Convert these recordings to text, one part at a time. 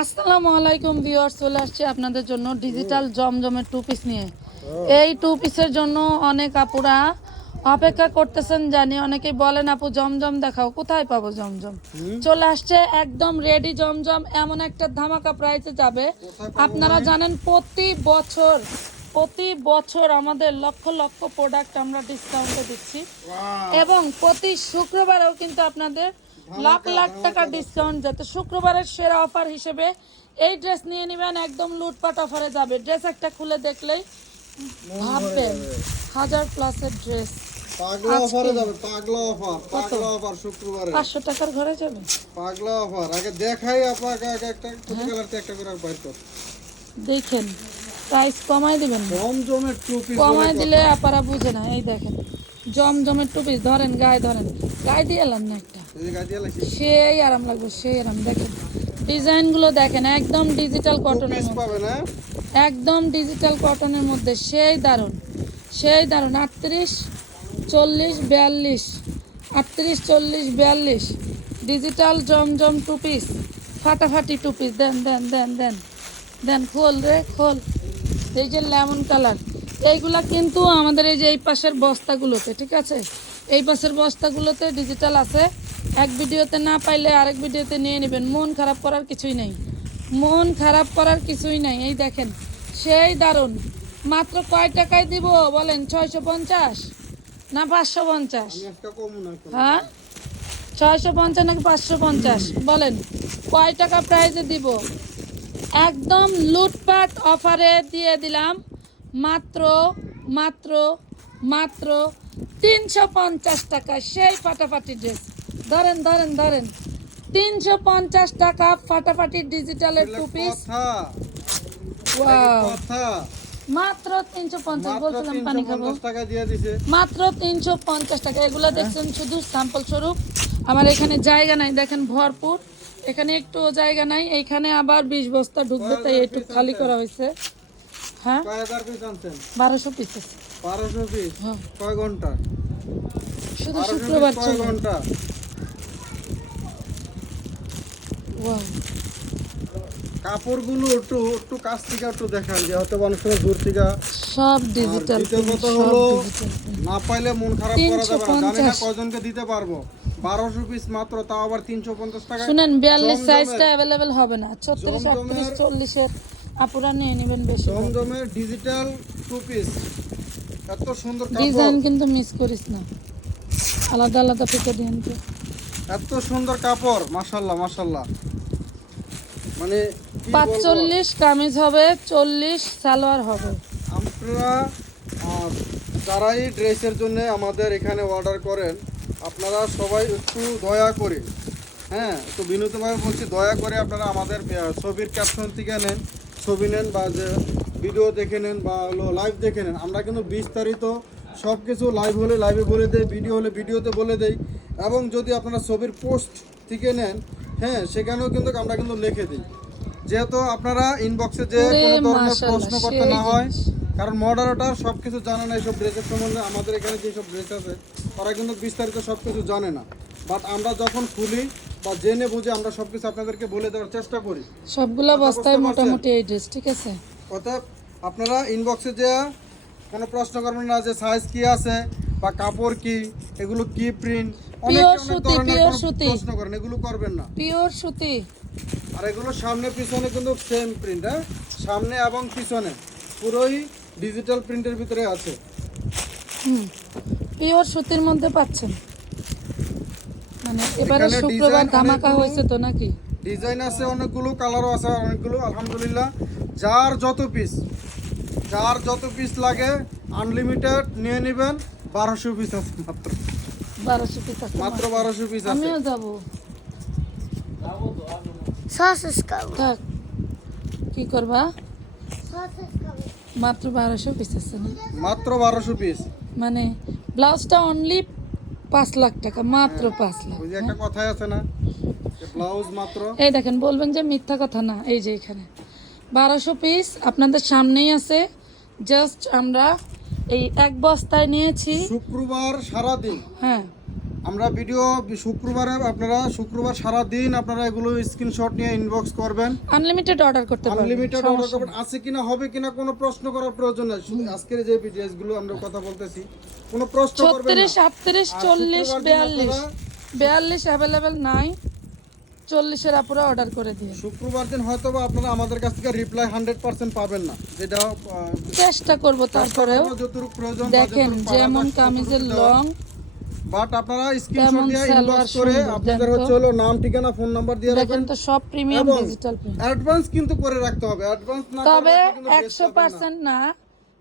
আসসালামু আলাইকুম ভিউয়ার্স চলে আসছে আপনাদের জন্য ডিজিটাল জমজমের টু পিস নিয়ে। এই টু পিসের জন্য অনেক আপুরা অপেক্ষা করতেছেন জানি অনেকেই বলেন আপু জমজম দেখাও কোথায় পাবো জমজম? চলে আসছে একদম রেডি জমজম এমন একটা ধামাকা প্রাইসে যাবে। আপনারা জানেন প্রতি বছর প্রতি বছর আমাদের লক্ষ লক্ষ প্রোডাক্ট আমরা ডিসকাউন্টে দিচ্ছি। এবং প্রতি শুক্রবারেও কিন্তু আপনাদের লাখ লাখ টাকা ডিসকাউন্ট যাতে শুক্রবারের সেরা অফার হিসেবে এই ড্রেস নিয়ে নেবেন একদম লুটপাট অফারে যাবে। ড্রেস একটা খুলে দেখলেই ভাববেন হাজার প্লাসের ড্রেস পাগলা অফারে যাবে পাগলা অফার পাগলা অফার শুক্রবারে। পাঁচশো টাকার ঘরে যাবে? পাগলা অফার আগে দেখাই আপনাকে আগে একটা প্রতি কালারতে একটা করে বাইর কর। দেখেন প্রাইস কমাই দিবেন না। জমজমের টু পিস কমাই দিলে আপারা বুঝে না। এই দেখেন জমজমের টুপিস ধরেন গায়ে ধরেন। গায়ে দিয়ে এলাম না একটা। সেই আরাম লাগবে সেই আরাম দেখেন। ডিজাইনগুলো দেখেন একদম ডিজিটাল কটনের মধ্যে। একদম ডিজিটাল কটনের মধ্যে সেই দারুণ সেই দারুণ। আটত্রিশ চল্লিশ বিয়াল্লিশ আটত্রিশ চল্লিশ বিয়াল্লিশ। ডিজিটাল জমজম টু পিস ফাটাফাটি টু পিস দেন দেন দেন দেন দেন খোল রে খোল। এই যে লেমন কালার এইগুলা কিন্তু আমাদের এই যে এই পাশের বস্তাগুলোতে ঠিক আছে? এই পাশের বস্তাগুলোতে ডিজিটাল আছে। এক ভিডিওতে না পাইলে আরেক ভিডিওতে নিয়ে নেবেন। মন খারাপ করার কিছুই নেই। মন খারাপ করার কিছুই নাই। এই দেখেন সেই দারুণ। মাত্র কয় টাকায় দিব বলেন? ছয়শো পঞ্চাশ? না পাঁচশো পঞ্চাশ। হ্যাঁ? ছয়শো পঞ্চাশ নাকি পাঁচশো পঞ্চাশ? বলেন কয় টাকা প্রাইজে দিব? একদম লুটপাট অফারে দিয়ে দিলাম। মাত্র মাত্র মাত্র তিনশো পঞ্চাশ টাকা সেই ফাটাফাটি ড্রেস ধরেন ধরেন ধরেন তিনশো পঞ্চাশ টাকা ফাটাফাটি ডিজিটালের টু পিস মাত্র তিনশো পঞ্চাশ বলছিলাম পানি খাব। 350 টাকা দিয়ে দিছে। মাত্র তিনশো পঞ্চাশ টাকা। এগুলো দেখছেন শুধু স্যাম্পল স্বরূপ। আমার এখানে জায়গা নাই দেখেন ভরপুর। এখানে একটু জায়গা নাই। এইখানে আবার বিশ বস্তা ঢুকবে তাই একটু খালি করা হয়েছে। হ্যাঁ? বারোশো পিস বারোশো পিস হ্যাঁ। কয় ঘণ্টা? শুধু শুক্রবার ঘণ্টা? কাপড়গুলো একটু একটু কাছ থেকে একটু দেখান যে হয়তো অনেক সময় দূর থেকে সব ডিজিটাল কথা হলো না পাইলে মন খারাপ করা যাবে না। জানি না কয়জনকে দিতে পারব। বারোশো পিস মাত্র তাও আবার তিনশো পঞ্চাশ টাকা শুনেন বিয়াল্লিশ সাইজটা অ্যাভেলেবেল হবে না। ছত্রিশ আটত্রিশ চল্লিশের আপুরা নিয়ে নেবেন বেশি জমজমের ডিজিটাল টু পিস এত সুন্দর ডিজাইন কিন্তু মিস করিস না। আলাদা আলাদা পিকে দিন তো এত সুন্দর কাপড়। মাশাল্লাহ মাশাল্লাহ। মানে? পাঁচচল্লিশ কামিজ হবে চল্লিশ সালোয়ার হবে। আপনারা যারাই ড্রেসের জন্য আমাদের এখানে অর্ডার করেন আপনারা সবাই একটু দয়া করে হ্যাঁ একটু বিনীতভাবে বলছি দয়া করে আপনারা আমাদের ছবির ক্যাপশন থেকে নেন ছবি নেন বা যে ভিডিও দেখে নেন বা হলো লাইভ দেখে নেন। আমরা কিন্তু বিস্তারিত সব কিছু লাইভ হলে লাইভে বলে দেই ভিডিও হলে ভিডিওতে বলে দেই। এবং যদি আপনারা ছবির পোস্ট থেকে নেন হ্যাঁ সেখানেও কিন্তু আমরা কিন্তু লিখে দিই। যেহেতু আপনারা ইনবক্সে যে কোনো ধরনের প্রশ্ন করতে না হয় কারণ মডারেটার সব কিছু জানে না এইসব ড্রেসের সম্বন্ধে। আমাদের এখানে যেসব ড্রেস আছে তারা কিন্তু বিস্তারিত সব কিছু জানে না। বাট আমরা যখন খুলি বা জেনে বুঝে আমরা সব কিছু আপনাদেরকে বলে দেওয়ার চেষ্টা করি। সবগুলা বস্তায় মোটামুটি এই ড্রেস ঠিক আছে? অতএব আপনারা ইনবক্সে যে কোনো প্রশ্ন করবেন না যে সাইজ কি আছে বা কাপড় কি এগুলো কি প্রিন্ট Pure সুতি, কোনো সুতি। প্রশ্ন করেন এগুলো করবেন না। পিওর সুতি আর এগুলো সামনে পিছনে কিন্তু সেম প্রিন্ট হ্যাঁ? সামনে এবং পিছনে পুরোই ডিজিটাল প্রিন্টের ভিতরে আছে। হুম। পিওর সুতির মধ্যে পাচ্ছেন। মানে এবারে শুক্রবার ধামাকা হয়েছে তো নাকি? ডিজাইন আছে অনেকগুলো কালারও আছে অনেকগুলো আলহামদুলিল্লাহ। যার যত পিস যার যত পিস লাগে আনলিমিটেড নিয়ে নেবেন বারোশো পিস আছে মাত্র। বারোশো পিস আছে মাত্র বারোশো পিস আমিও যাব। Sausage খাব থাক। কি করবা? মাত্র বারোশো পিস আছে না? মাত্র বারোশো পিস মানে ব্লাউজটা অনলি পাঁচ লাখ টাকা মাত্র পাঁচ লাখ ওই যে একটা কথাই আছে না ব্লাউজ মাত্র এই দেখেন বলবেন যে মিথ্যা কথা না এই যে এখানে। বারোশো পিস আপনাদের সামনেই আছে জাস্ট আমরা এই এক বস্তায় নিয়েছি। শুক্রবার সারাদিন। হ্যাঁ। আমরা ভিডিও শুক্রবারে আপনারা শুক্রবার সারা দিন আপনারা এগুলো স্ক্রিনশট নিয়ে ইনবক্স করবেন। আনলিমিটেড অর্ডার করতে পারবেন আনলিমিটেড অর্ডার করবেন। আছে কিনা হবে কিনা কোনো প্রশ্ন করার প্রয়োজন নাই। আজকের যে ভিডিওসগুলো আমরা কথা বলতেছি কোনো প্রশ্ন করবেন ছত্রিশ না আটত্রিশ আর চল্লিশ শুক্রবার দিন বিয়াল্লিশ। বিয়াল্লিশ অ্যাভেলেবেল নাই। চল্লিশের আপুরা অর্ডার করে দিয়ে। শুক্রবার দিন হয়তো বা আপনারা আমাদের কাছ থেকে রিপ্লাই হান্ড্রেড পার্সেন্ট পাবেন না। যেটা চেষ্টা করব তারপরেও। প্রয়োজন দেখেন যেমন কামিজের লং বাট আপনারা স্ক্রিনশট দিয়ে ইনবক্স করে আপনাদের হচ্ছে হলো নাম ঠিকানা ফোন নাম্বার দিয়ে রাখবেন। তো সব প্রিমিয়াম ডিজিটাল অ্যাডভান্স কিন্তু করে রাখতে হবে। অ্যাডভান্স না তবে করলে আপনি কিন্তু dress একশো পাবেন না। পার্সেন্ট না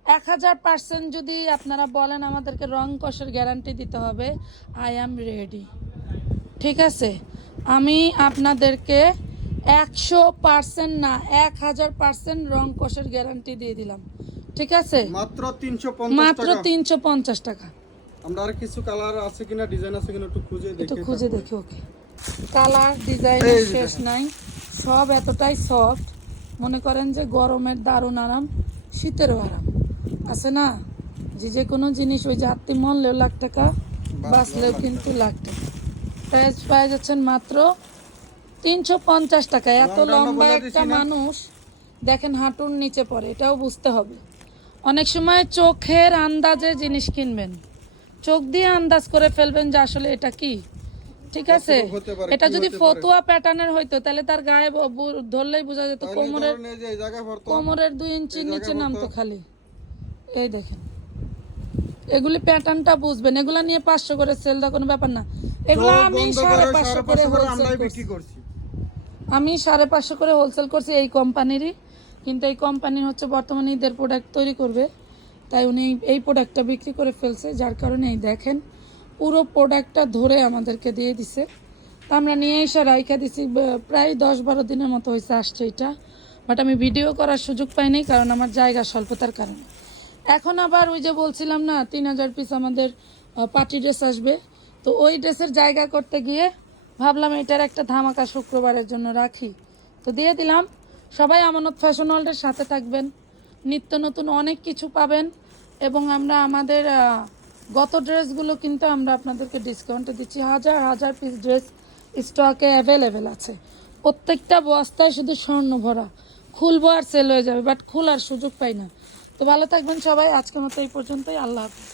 এক হাজার পার্সেন্ট যদি আপনারা বলেন আমাদেরকে রং কষের গ্যারান্টি দিতে হবে আই অ্যাম রেডি ঠিক আছে? আমি আপনাদেরকে একশো পার্সেন্ট না এক হাজার পার্সেন্ট রং কষের গ্যারান্টি দিয়ে দিলাম। ঠিক আছে? মাত্র তিনশো পঞ্চাশ মাত্র তিনশো পঞ্চাশ টাকা। আমরা আর কিছু কালার আছে কিনা ডিজাইন আছে কিনা একটু খুঁজে দেখি খুঁজে দেখি ওকে। কালার ডিজাইন শেষ নাই। সব এতটাই সফট মনে করেন যে গরমের দারুণ আরাম শীতেরও আরাম। আছে না? যে যে কোনো জিনিস ওই যে হাতি মরলেও লাখ টাকা বাঁচলেও কিন্তু লাখ টাকা। প্রাইস পাওয়া যাচ্ছেন মাত্র তিনশো পঞ্চাশ টাকা। এত লম্বা একটা মানুষ দেখেন হাঁটুর নিচে পড়ে এটাও বুঝতে হবে। অনেক সময় চোখের আন্দাজে জিনিস কিনবেন। চোখ দিয়ে আন্দাজ করে ফেলবেন যে আসলে এটা কি। ঠিক আছে? এটা যদি ফতুয়া প্যাটার্নের হইতো তাহলে তার গায়ে ধরলেই বোঝা যেত কোমরের কোমরের দুই ইঞ্চি নিচে নামতো খালি। এই দেখেন। এগুলি প্যাটার্নটা বুঝবেন। এগুলা নিয়ে পাঁচশো করে সেল দেওয়া কোনো ব্যাপার না। এগুলো আমি সাড়ে পাঁচশো করে হোলসেল করছি। আমি সাড়ে পাঁচশো করে হোলসেল করছি এই কোম্পানিরই কিন্তু এই কোম্পানি হচ্ছে বর্তমানে ঈদের প্রোডাক্ট তৈরি করবে। তাই উনি এই- এই প্রোডাক্টটা বিক্রি করে ফেলছে। যার কারণে এই দেখেন পুরো প্রোডাক্টটা ধরে আমাদেরকে দিয়ে দিছে। তা আমরা নিয়ে এসে রাইখা দিছি। প্রায় দশ বারো দিনের মতো হয়েছে আসছে এটা। বাট আমি ভিডিও করার সুযোগ পাইনি কারণ আমার জায়গা স্বল্পতার কারণে। এখন আবার ওই যে বলছিলাম না, তিন হাজার পিস আমাদের পার্টি ড্রেস আসবে। তো ওই ড্রেসের জায়গা করতে গিয়ে ভাবলাম এটার একটা ধামাকা শুক্রবারের জন্য রাখি। তো দিয়ে দিলাম। সবাই আমানত ফ্যাশন ওয়ার্ল্ডের সাথে থাকবেন। নিত্য নতুন অনেক কিছু পাবেন এবং আমরা আমাদের গত ড্রেসগুলো কিন্তু আমরা আপনাদেরকে ডিসকাউন্টে দিচ্ছি। হাজার হাজার পিস ড্রেস স্টকে অ্যাভেলেবেল আছে। প্রত্যেকটা বস্তায় শুধু স্বর্ণ ভরা। খুলবো আর সেল হয়ে যাবে বাট খোলার সুযোগ পাই না। তো ভালো থাকবেন সবাই আজকের মতো এই পর্যন্তই। আল্লাহ হাফিজ।